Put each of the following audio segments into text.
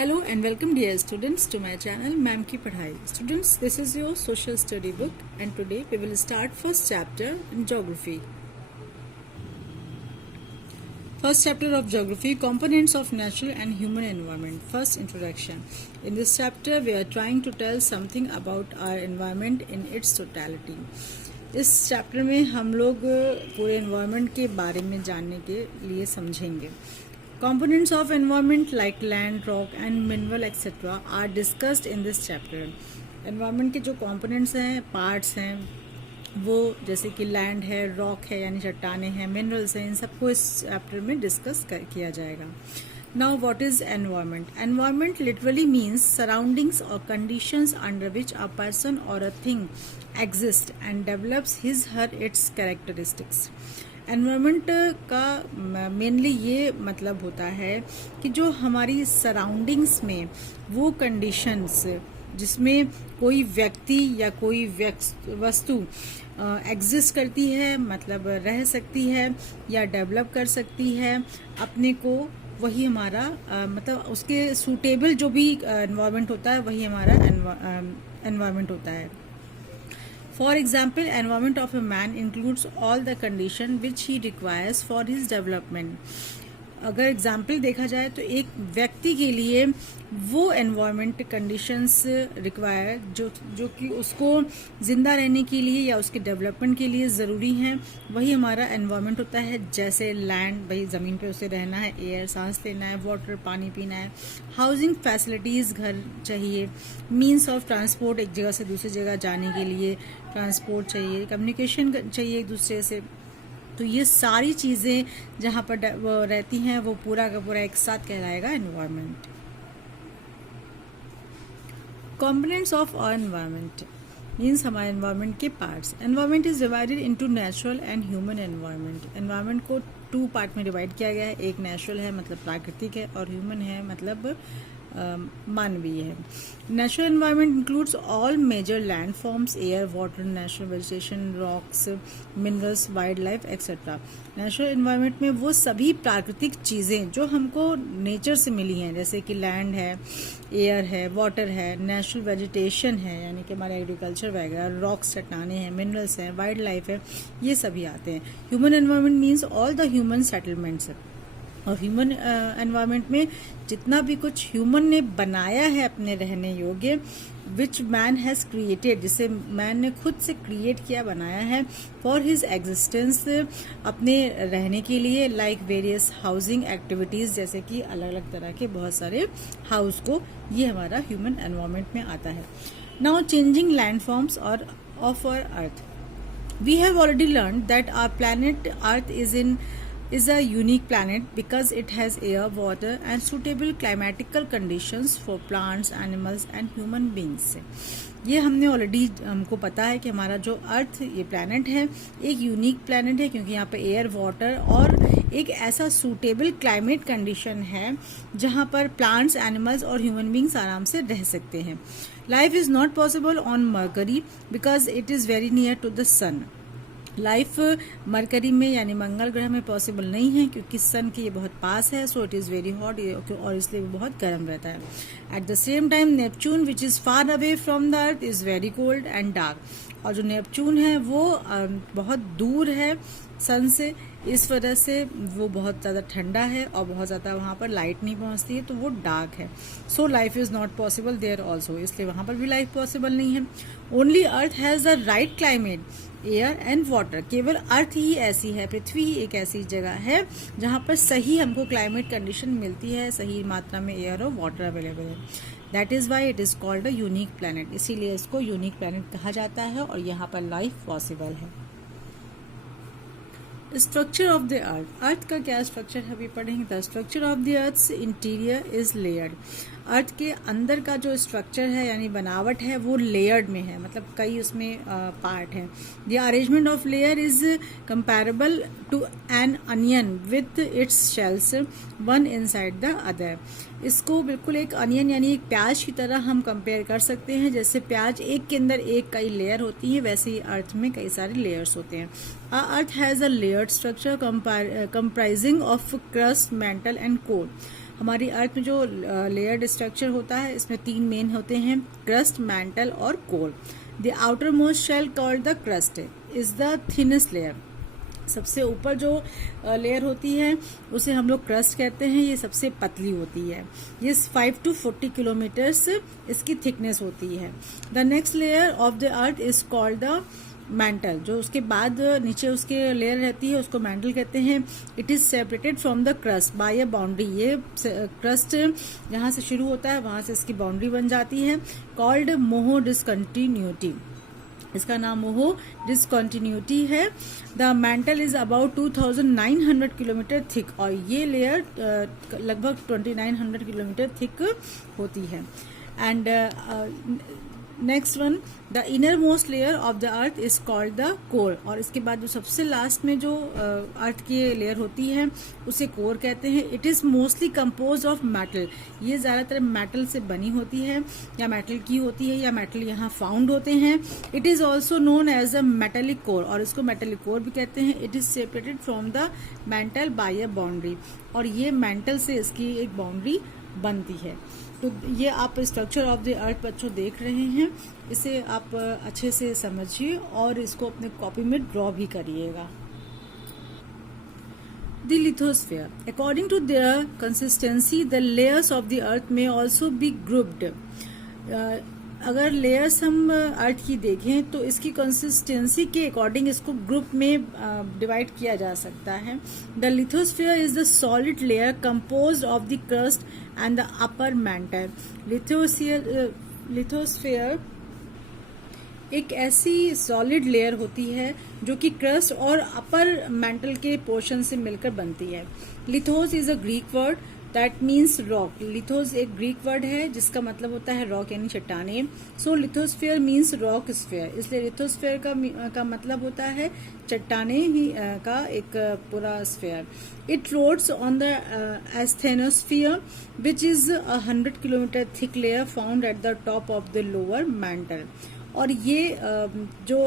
Hello and welcome dear students to my channel Ma'am की पढ़ाई. Students, this is your social study book and today we will start first chapter in geography. First chapter of geography, components of natural and human environment. First introduction. In this chapter we are trying to tell something about our environment in its totality. इस chapter में हम लोग पूरे environment के बारे में जानने के लिए समझेंगे. Components of environment like land, rock and mineral etc. are discussed in this chapter. Environment के जो components हैं, parts हैं, वो जैसे कि land है, rock है यानी चट्टाने हैं, minerals हैं, इन सबको इस chapter में discuss किया जाएगा. Now what is environment? Environment literally means surroundings or conditions under which a person or a thing exists and develops its characteristics. Environment का मेनली ये मतलब होता है कि जो हमारी सराउंडिंग्स में वो कंडीशंस जिसमें कोई व्यक्ति या कोई वस्तु एग्जिस्ट करती है, मतलब रह सकती है या डेवलप कर सकती है अपने को, वही हमारा मतलब उसके सूटेबल जो भी एनवायरनमेंट होता है वही हमारा एनवायरनमेंट होता है. For example, environment of a man includes all the condition which he requires for his development. अगर एग्जाम्पल देखा जाए तो एक व्यक्ति के लिए वो एनवायरनमेंट कंडीशंस रिक्वायर जो कि उसको ज़िंदा रहने के लिए या उसके डेवलपमेंट के लिए ज़रूरी हैं, वही हमारा एनवायरनमेंट होता है. जैसे लैंड, भाई ज़मीन पे उसे रहना है, एयर सांस लेना है, वाटर पानी पीना है, हाउसिंग फैसिलिटीज़ घर चाहिए, मीन्स ऑफ ट्रांसपोर्ट एक जगह से दूसरी जगह जाने के लिए ट्रांसपोर्ट चाहिए, कम्युनिकेशन चाहिए एक दूसरे से. तो ये सारी चीज़ें जहाँ पर रहती हैं वो पूरा का पूरा एक साथ कहलाएगा environment. Components of our environment means हमारे एनवायरनमेंट के parts. Environment is divided into natural and human environment. Environment को 2 पार्ट में डिवाइड किया गया है. एक नेचुरल है मतलब प्राकृतिक है, और ह्यूमन है मतलब मानवीय है. Natural environment includes all major land forms, air, water, natural vegetation, rocks, minerals, wild life etcetera. Natural environment में वो सभी प्राकृतिक चीज़ें जो हमको नेचर से मिली हैं, जैसे कि लैंड है, एयर है, वाटर है, नेचुरल वेजिटेशन है यानी कि हमारे एग्रीकल्चर वगैरह, रॉक्स चट्टाने हैं, मिनरल्स हैं, वाइल्ड लाइफ है, ये सभी आते हैं. Human environment means all the human settlements. और ह्यूमन एनवायरनमेंट में जितना भी कुछ ह्यूमन ने बनाया है अपने रहने योग्य, विच मैन हैज़ क्रिएटेड, जिसे मैन ने खुद से क्रिएट किया, बनाया है फॉर हिज एग्जिस्टेंस, अपने रहने के लिए, लाइक वेरियस हाउसिंग एक्टिविटीज़, जैसे कि अलग अलग तरह के बहुत सारे हाउस को, ये हमारा ह्यूमन एनवायरनमेंट में आता है. नाउ चेंजिंग लैंड फॉर्म्स और of our earth. We have already learn that our planet earth is a unique planet because it has air, water and suitable climatical conditions for plants, animals and human beings. ये हमने already हमको पता है कि हमारा जो अर्थ ये planet है एक यूनिक प्लैनेट है, क्योंकि यहाँ पे एयर, वाटर और एक ऐसा सूटेबल क्लाइमेट कंडीशन है जहाँ पर प्लांट्स, एनिमल्स और ह्यूमन बींग्स आराम से रह सकते हैं. Life is not possible on Mercury because it is very near to the sun. Life Mercury में यानी मंगल ग्रह में पॉसिबल नहीं है क्योंकि सन के ये बहुत पास है, so it is very hot, और इसलिए वो बहुत गर्म रहता है. At the same time Neptune which is far away from the earth is very cold and dark. और जो नेपच्यून है वो बहुत दूर है सन से, इस वजह से वो बहुत ज़्यादा ठंडा है और बहुत ज़्यादा वहाँ पर लाइट नहीं पहुँचती है, तो वो डार्क है. So life is not possible there also, इसलिए वहाँ पर भी लाइफ पॉसिबल नहीं है. Only earth has the right climate, air and water. केवल अर्थ ही ऐसी है, पृथ्वी ही एक ऐसी जगह है जहाँ पर सही हमको क्लाइमेट कंडीशन मिलती है, सही मात्रा में एयर और वाटर अवेलेबल है. That is why it is called a unique planet. इसीलिए इसको यूनिक प्लैनेट कहा जाता है और यहाँ पर लाइफ पॉसिबल है. Structure of the earth. Earth का क्या स्ट्रक्चर है अभी पढ़ेंगे. The structure of the earth interior is layered. Earth के अंदर का जो स्ट्रक्चर है यानी बनावट है वो लेयर्ड में है, मतलब कई उसमें पार्ट हैं. The arrangement of layer is comparable to an onion with its shells one inside the other. इसको बिल्कुल एक अनियन यानी एक प्याज की तरह हम कंपेयर कर सकते हैं. जैसे प्याज एक के अंदर एक कई लेयर होती है, वैसे ही अर्थ में कई सारे लेयर्स होते हैं. अर्थ has a layered structure comprising of crust, mantle and core. हमारी अर्थ में जो लेयर्ड स्ट्रक्चर होता है इसमें 3 मेन होते हैं, क्रस्ट, मैंटल और core. The outermost shell called the crust is the thinnest layer. सबसे ऊपर जो लेयर होती है उसे हम लोग क्रस्ट कहते हैं, ये सबसे पतली होती है। ये 5 to 40 किलोमीटर्स इसकी थिकनेस होती है। The next layer of the earth is called the mantle. जो उसके बाद नीचे उसके लेयर रहती है उसको मैंटल कहते हैं। It is separated from the crust by a boundary. ये क्रस्ट जहाँ से शुरू होता है वहां से इसकी बाउंड्री बन जाती है, कॉल्ड मोहो डिसकंटिन्यूटी। इसका नाम मोहो डिसकंटिन्यूटी है। The mantle is about 2900 kilometre thick और ये लेयर लगभग 2900 किलोमीटर थिक होती है। And next one, the innermost layer of the earth is called the core. और इसके बाद जो सबसे लास्ट में जो अर्थ की लेयर होती है उसे कोर कहते हैं। It is mostly compose of metal. ये ज्यादातर मेटल से बनी होती है या मेटल की होती है या मेटल यहाँ फाउंड होते हैं। It is also known as a metallic core और इसको मेटेलिक कोर भी कहते हैं। It is separated from the mantle by a boundary और ये मेंटल से इसकी एक बाउंड्री बनती है। तो ये आप स्ट्रक्चर ऑफ द अर्थ बच्चों देख रहे हैं, इसे आप अच्छे से समझिए और इसको अपने कॉपी में ड्रॉ भी करिएगा। The lithosphere. According to their consistency, the layers of the earth may also be grouped. अगर लेयर्स हम अर्थ की देखें तो इसकी कंसिस्टेंसी के अकॉर्डिंग इसको ग्रुप में डिवाइड किया जा सकता है। The lithosphere is the solid layer composed of the crust and the upper mantle. Lithosphere एक ऐसी सॉलिड लेयर होती है जो कि क्रस्ट और अपर मेंटल के पोर्शन से मिलकर बनती है। Lithos is a Greek word that means rock. Lithos एक ग्रीक वर्ड है जिसका मतलब होता है रॉक यानी चट्टाने। So lithosphere means rock sphere, इसलिए लिथोस्फीयर का मतलब होता है चट्टाने ही का एक पूरा sphere. It floats on the asthenosphere which is 100 kilometre thick layer found at the top of the lower mantle. और ये जो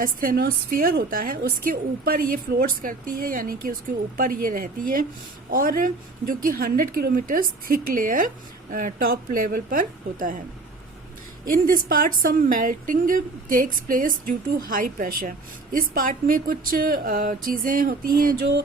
एस्थेनोस्फीयर होता है उसके ऊपर ये फ्लोट्स करती है, यानी कि उसके ऊपर ये रहती है और जो कि 100 kilometre thick layer top level पर होता है। In this part some melting takes place due to high pressure. इस पार्ट में कुछ चीजें होती हैं जो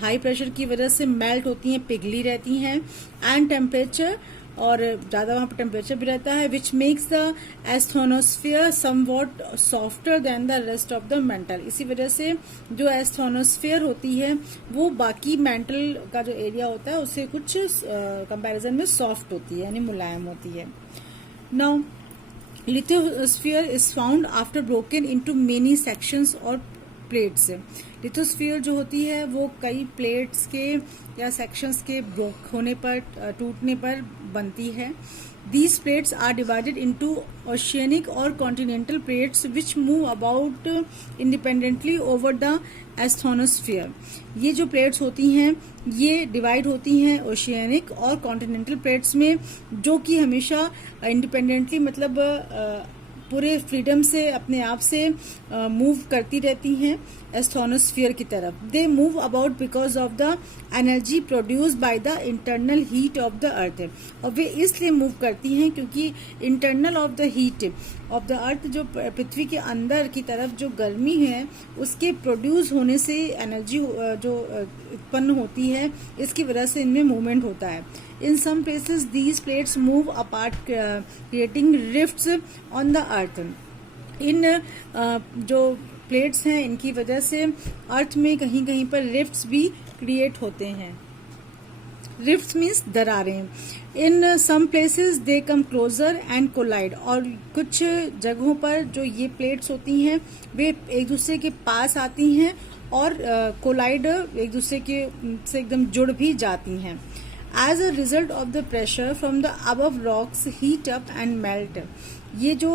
हाई प्रेशर की वजह से मेल्ट होती हैं, पिघली रहती हैं। एंड टेम्परेचर, और ज्यादा वहां पर टेम्परेचर भी रहता है, which makes the asthenosphere somewhat softer than the rest of the mantle. इसी वजह से जो एस्थोनोस्फियर होती है वो बाकी मेंटल का जो एरिया होता है उससे कुछ कंपैरिजन में सॉफ्ट होती है, यानी मुलायम होती है। Now lithosphere is found after broken into many sections और प्लेट्स। लिथोस्फीयर जो होती है वो कई प्लेट्स के या सेक्शंस के ब्रोक होने पर, टूटने पर बनती है। These plates are divided into oceanic or continental plates which move about independently over the asthenosphere. ये जो प्लेट्स होती हैं ये डिवाइड होती हैं ओशियनिक और कॉन्टिनेंटल प्लेट्स में, जो कि हमेशा इंडिपेंडेंटली मतलब पूरे फ्रीडम से अपने आप से मूव करती रहती हैं एस्थोनोस्फीयर की तरफ। They move about because of the energy produced by the internal heat of the अर्थ। और वे इसलिए मूव करती हैं क्योंकि internal of the heat of the अर्थ, जो पृथ्वी के अंदर की तरफ जो गर्मी है उसके प्रोड्यूस होने से एनर्जी जो उत्पन्न होती है, इसकी वजह से इनमें मूवमेंट होता है। In some places these plates move apart creating rifts on the earth. इन जो प्लेट्स हैं इनकी वजह से अर्थ में कहीं कहीं पर रिफ्ट्स भी क्रिएट होते हैं। रिफ्ट्स मीन्स दरारें। In some places they come closer and collide. और कुछ जगहों पर जो ये प्लेट्स होती हैं वे एक दूसरे के पास आती हैं और कोलाइड एक दूसरे के से एकदम जुड़ भी जाती हैं। As a result of the pressure from the above rocks heat up and melt. ये जो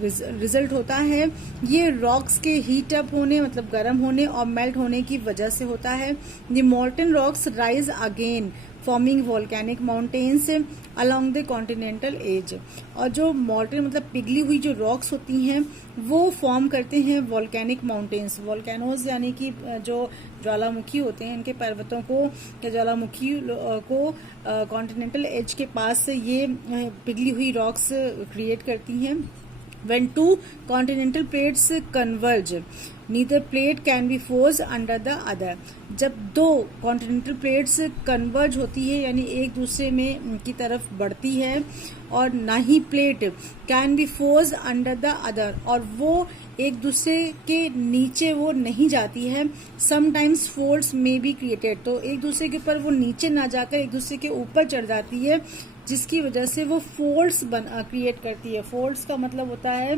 रिजल्ट होता है ये रॉक्स के हीट अप होने मतलब गर्म होने और मेल्ट होने की वजह से होता है। The molten rocks rise again forming volcanic mountains along the continental edge. और जो मॉल्टन मतलब पिघली हुई जो रॉक्स होती हैं वो फॉर्म करते हैं वॉल्केनिक माउंटेन्स। वॉल्केनोज यानी कि जो ज्वालामुखी होते हैं, इनके पर्वतों को या ज्वालामुखी को कॉन्टिनेंटल एज के पास ये पिघली हुई रॉक्स क्रिएट करती हैं। When two continental plates converge, neither plate can be forced under the other। जब दो कॉन्टिनेंटल प्लेट्स कन्वर्ज होती है यानी एक दूसरे में की तरफ बढ़ती है और ना ही plate can be forced under the other, और वो एक दूसरे के नीचे वो नहीं जाती है। समटाइम्स फोल्ड्स में बी क्रिएटेड, तो एक दूसरे के ऊपर वो नीचे ना जाकर एक दूसरे के ऊपर चढ़ जाती है, जिसकी वजह से वो फोल्ड्स क्रिएट करती है। फोल्ड्स का मतलब होता है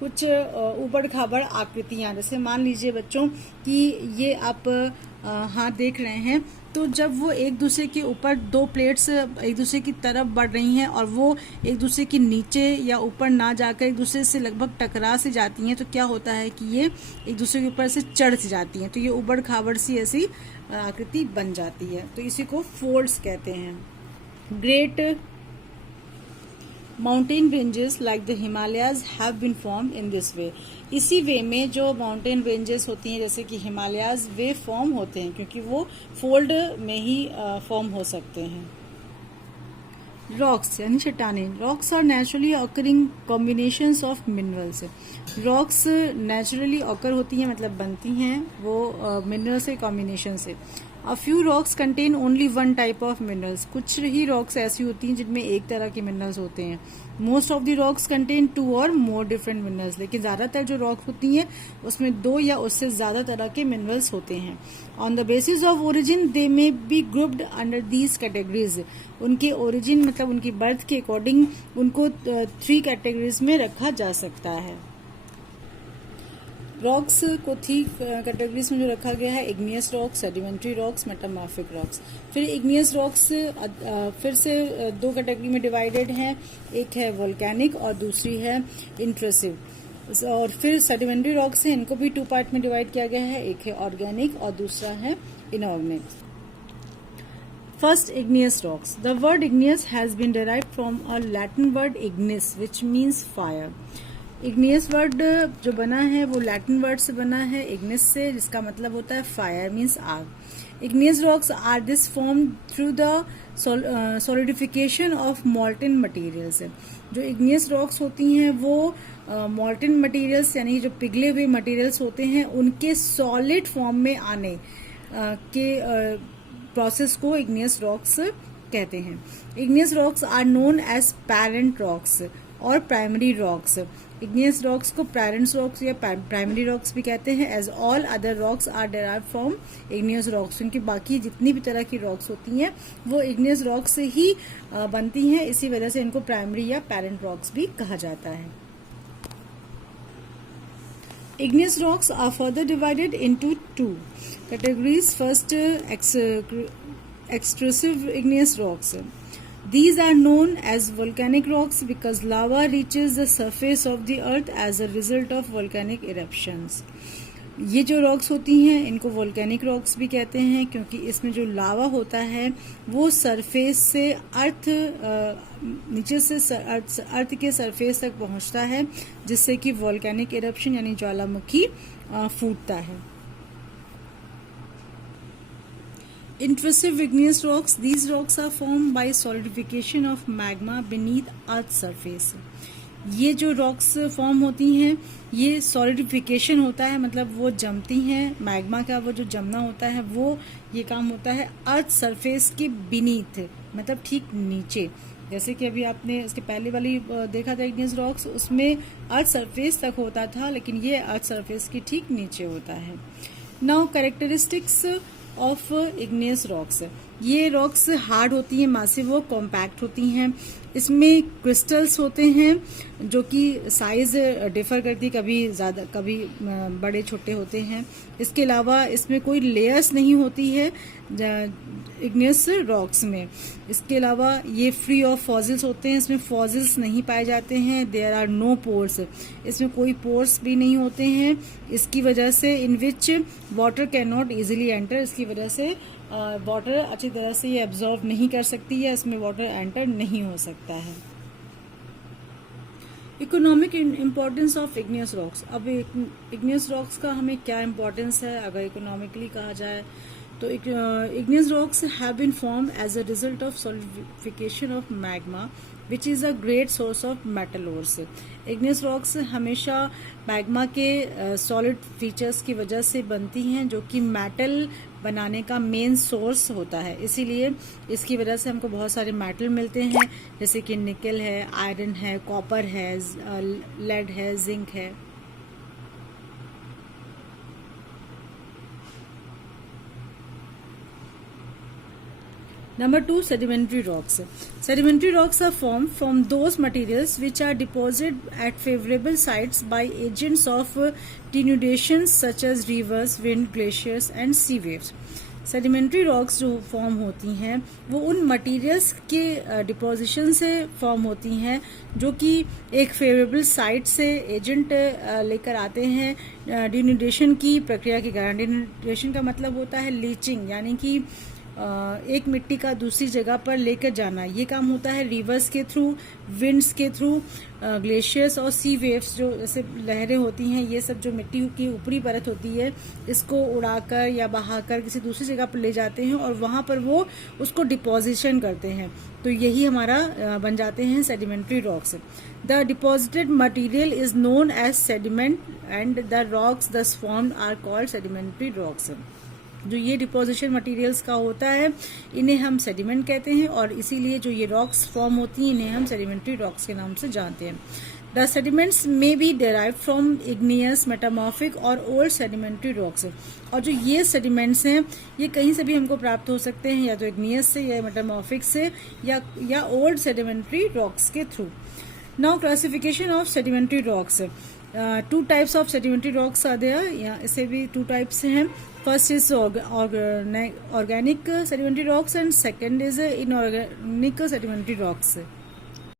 कुछ उबड़ खाबड़ आकृतियां। जैसे मान लीजिए बच्चों कि ये आप हाथ देख रहे हैं, तो जब वो एक दूसरे के ऊपर दो प्लेट्स एक दूसरे की तरफ बढ़ रही हैं और वो एक दूसरे के नीचे या ऊपर ना जाकर एक दूसरे से लगभग टकरा से जाती हैं, तो क्या होता है कि ये एक दूसरे के ऊपर से चढ़ से जाती हैं, तो ये उबड़ खाबड़ सी ऐसी आकृति बन जाती है, तो इसी को फोल्ड्स कहते हैं। Great mountain ranges like the Himalayas have been form in this way. इसी वे में जो माउंटेन रेंजेस होती हैं जैसे कि हिमालयाज, वे फॉर्म होते हैं क्योंकि वो फोल्ड में ही फॉर्म हो सकते हैं। रॉक्स यानी चट्टानें। Rocks are naturally occurring combinations of minerals. Rocks naturally occur होती हैं मतलब बनती हैं वो मिनरल से कॉम्बिनेशन से। A few rocks contain only one type of minerals। कुछ ही रॉक्स ऐसी होती हैं जिनमें एक तरह के मिनरल्स होते हैं। Most of the rocks contain two or more different minerals। लेकिन ज्यादातर जो रॉक्स होती हैं उसमें दो या उससे ज्यादा तरह के मिनरल्स होते हैं। On the basis of origin they may be grouped under these categories। उनके ओरिजिन मतलब उनकी बर्थ के अकॉर्डिंग उनको 3 कैटेगरीज में रखा जा सकता है। रॉक्स को 3 कैटेगरीज में जो रखा गया है, igneous rocks, sedimentary rocks, metamorphic rocks. फिर इग्नियस रॉक्स फिर से 2 कैटेगरी में डिवाइडेड हैं, एक है वोल्केनिक और दूसरी है इंट्रूसिव। और फिर सेडिमेंट्री रॉक्स हैं, इनको भी 2 पार्ट में डिवाइड किया गया है, एक है ऑर्गेनिक और दूसरा है inorganic. First, igneous rocks. The word igneous has been derived from a Latin word ignis, which means fire। Igneous word जो बना है वो लैटिन वर्ड से बना है इग्निस से, जिसका मतलब होता है फायर मीन्स आग। Igneous rocks are this form through the solidification of molten materials. जो इग्नियस रॉक्स होती हैं वो मॉल्टन मटेरियल्स यानी जो पिघले हुए मटेरियल्स होते हैं उनके सॉलिड फॉर्म में आने के प्रोसेस को इग्नियस रॉक्स कहते हैं। Igneous rocks are known as parent rocks और प्राइमरी रॉक्स। इग्नियस रॉक्स को पैरेंट रॉक्स या प्राइमरी रॉक्स भी कहते हैं। As all other rocks are derived from igneous rocks. क्योंकि बाकी जितनी भी तरह की रॉक्स होती हैं वो इग्नियस रॉक्स से ही बनती हैं, इसी वजह से इनको प्राइमरी या पैरेंट रॉक्स भी कहा जाता है। Igneous rocks are further divided into 2 categories. First, extrusive igneous rocks. These are known as volcanic rocks because lava reaches the surface of the earth as a result of volcanic eruptions। ये जो rocks होती हैं इनको volcanic rocks भी कहते हैं क्योंकि इसमें जो लावा होता है वो सरफेस से नीचे से अर्थ के सरफेस तक पहुंचता है, जिससे कि वोल्केनिक इरप्शन यानी ज्वालामुखी फूटता है। Intrusive igneous rocks. These rocks are formed by solidification of magma beneath earth's surface। ये जो रॉक्स फॉर्म होती हैं ये सॉलिडिफिकेशन होता है, मतलब वो जमती हैं। मैग्मा का वो जो जमना होता है वो ये काम होता है अर्थ सरफेस के बीनीथ, मतलब ठीक नीचे। जैसे कि अभी आपने इसके पहले वाली देखा था इग्नियस रॉक्स, उसमें अर्थ सरफेस तक होता था, लेकिन ये अर्थ सरफेस के ठीक नीचे होता है। Now characteristics of igneous rocks. ये रॉक्स हार्ड होती हैं, मासिव व कॉम्पैक्ट होती हैं। इसमें क्रिस्टल्स होते हैं जो कि साइज डिफर करती, कभी ज़्यादा कभी बड़े छोटे होते हैं। इसके अलावा इसमें कोई लेयर्स नहीं होती है इग्नियस रॉक्स में। इसके अलावा ये फ्री ऑफ फॉसिल्स होते हैं, इसमें फॉसिल्स नहीं पाए जाते हैं। देयर आर नो पोर्स, इसमें कोई पोर्स भी नहीं होते हैं। इसकी वजह से in which water can not easily enter, इसकी वजह से वाटर अच्छी तरह से ये एब्जॉर्व नहीं कर सकती है, इसमें वाटर एंटर नहीं हो सकता है। Economic importance of igneous rocks. अब इग्नियस रॉक्स का हमें क्या इम्पोर्टेंस है अगर इकोनॉमिकली कहा जाए तो igneous rocks have been formed as a result of solidification of magma which is a great source of metal ores। igneous rocks हमेशा मैग्मा के सॉलिड फीचर्स की वजह से बनती हैं जो कि मेटल बनाने का मेन सोर्स होता है, इसीलिए इसकी वजह से हमको बहुत सारे मेटल मिलते हैं जैसे कि निकल है, आयरन है, कॉपर है, लेड है, जिंक है। Number 2, sedimentary rocks. Sedimentary rocks are formed from those materials which are deposited at favorable sites by agents of denudation such as rivers, wind, glaciers and sea waves. Sedimentary rocks जो form होती हैं वो उन materials के deposition से form होती हैं जो कि एक फेवरेबल साइट से एजेंट लेकर आते हैं डिन्यूडेशन की प्रक्रिया के कारण। डिन्यूडेशन का मतलब होता है लीचिंग, यानी कि एक मिट्टी का दूसरी जगह पर लेकर जाना। ये काम होता है रिवर्स के थ्रू, विंड्स के थ्रू, ग्लेशियर्स और सी वेव्स जो जैसे लहरें होती हैं, ये सब जो मिट्टी की ऊपरी परत होती है इसको उड़ाकर या बहाकर किसी दूसरी जगह पर ले जाते हैं और वहां पर वो उसको डिपोजिशन करते हैं, तो यही हमारा बन जाते हैं sedimentary rocks. The deposited material is known as sediment and the rocks thus formed are called sedimentary rocks. जो ये डिपोजिशन मटेरियल्स का होता है इन्हें हम सेडिमेंट कहते हैं और इसीलिए जो ये रॉक्स फॉर्म होती हैं इन्हें हम सेडिमेंट्री रॉक्स के नाम से जानते हैं। The sediments may be derive from igneous, metamorphic और ओल्ड सेडिमेंट्री रॉक्स। और जो ये सेडिमेंट्स हैं ये कहीं से भी हमको प्राप्त हो सकते हैं, या तो इग्नियस से या मेटामॉर्फिक से या ओल्ड सेडिमेंट्री रॉक्स के through. Now classification of sedimentary rocks. Two types of sedimentary rocks are there, इससे भी टू टाइप्स हैं। First is organic sedimentary rocks and second is inorganic sedimentary rocks.